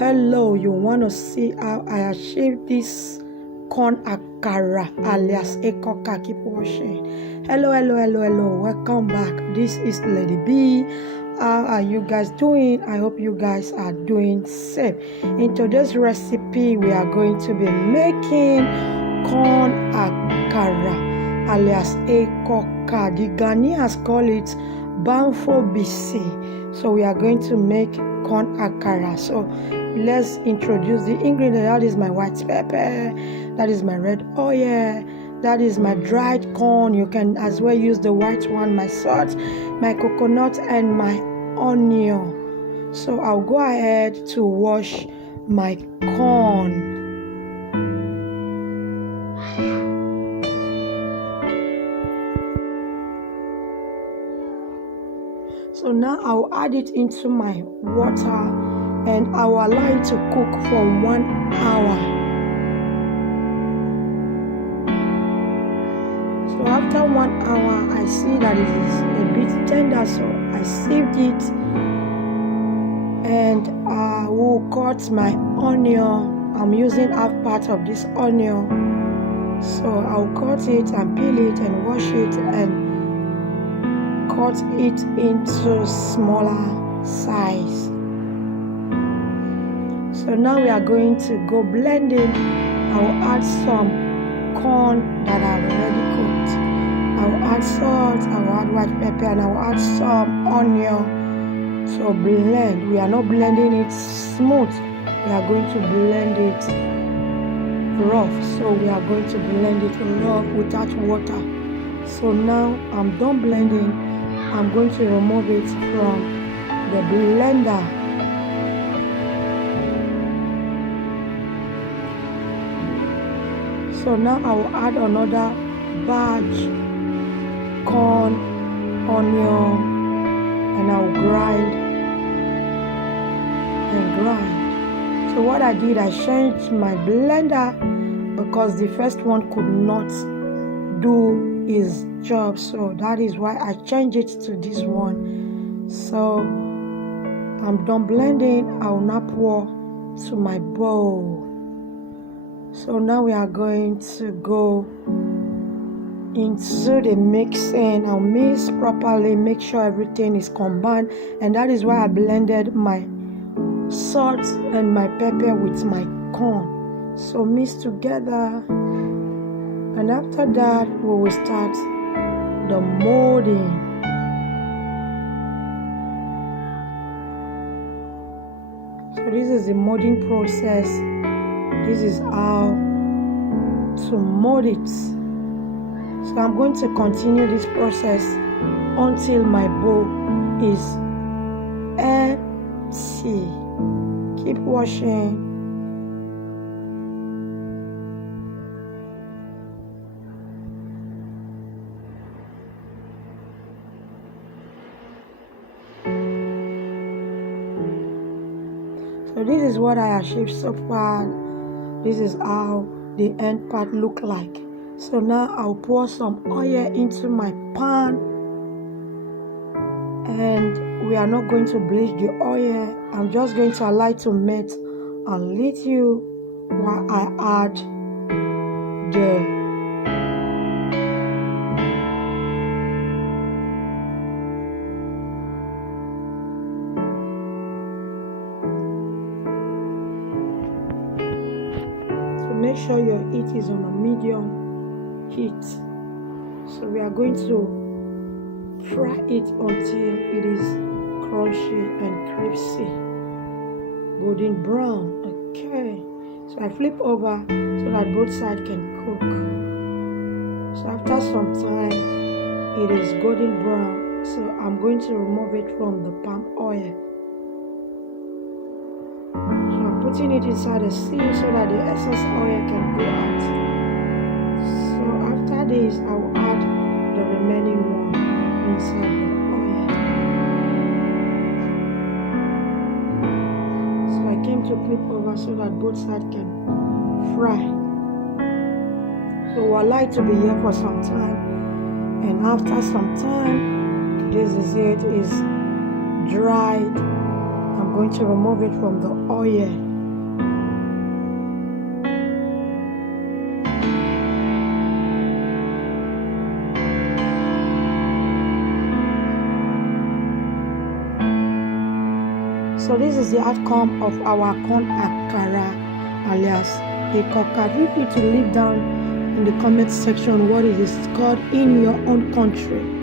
Hello, you want to see how I achieved this corn akara alias ekoka? Keep watching. Hello, welcome back. This is Lady B. How are you guys doing? I hope you guys are doing safe. In today's recipe, we are going to be making corn akara alias ekoka. The Ghanaians call it banfo bc. So we are going to make corn akara. So let's introduce the ingredients. That is my white pepper, that is my red oil, that is my dried corn. You can as well use the white one, my salt, my coconut, and my onion. So I'll go ahead to wash my corn. So now I'll add it into my water and I will allow it to cook for 1 hour. So after 1 hour, I see that it is a bit tender, so I sieved it and I will cut my onion. I'm using half part of this onion, so I'll cut it and peel it and wash it and cut it into smaller size. So now we are going to go blending. I will add some corn that are already cooked. I will add salt, I will add white pepper, and I will add some onion. So blend. We are not blending it smooth. We are going to blend it rough. So we are going to blend it rough without water. So now I'm done blending. I'm going to remove it from the blender. So now I will add another batch corn, onion, and I will grind and grind. So what I did, I changed my blender because the first one could not do its job. So that is why I changed it to this one. So I'm done blending. I will now pour to my bowl. So now we are going to go into the mixing. I'll mix properly, make sure everything is combined, and that is why I blended my salt and my pepper with my corn. So mix together, and after that we will start the molding. So this is the molding process. This is how to mold it. So I'm going to continue this process until my bowl is empty. Keep washing. So this is what I achieved so far. This is how the end part look like. So now I'll pour some oil into my pan, and we are not going to bleach the oil. I'm just going to allow it to melt a little while I add the make sure your heat is on a medium heat. So we are going to fry it until it is crunchy and crispy, golden brown. Okay, so I flip over so that both sides can cook. So after some time it is golden brown, so I'm going to remove it from the palm oil. Putting it inside a sieve so that the excess oil can go out. So after this, I will add the remaining one inside the oil. So I came to flip over so that both sides can fry. So we'll allow it to be here for some time, and after some time, this is it, is dried. I'm going to remove it from the oil. So this is the outcome of our corn akara alias ekoka. Feel free to leave down in the comment section what it is called in your own country.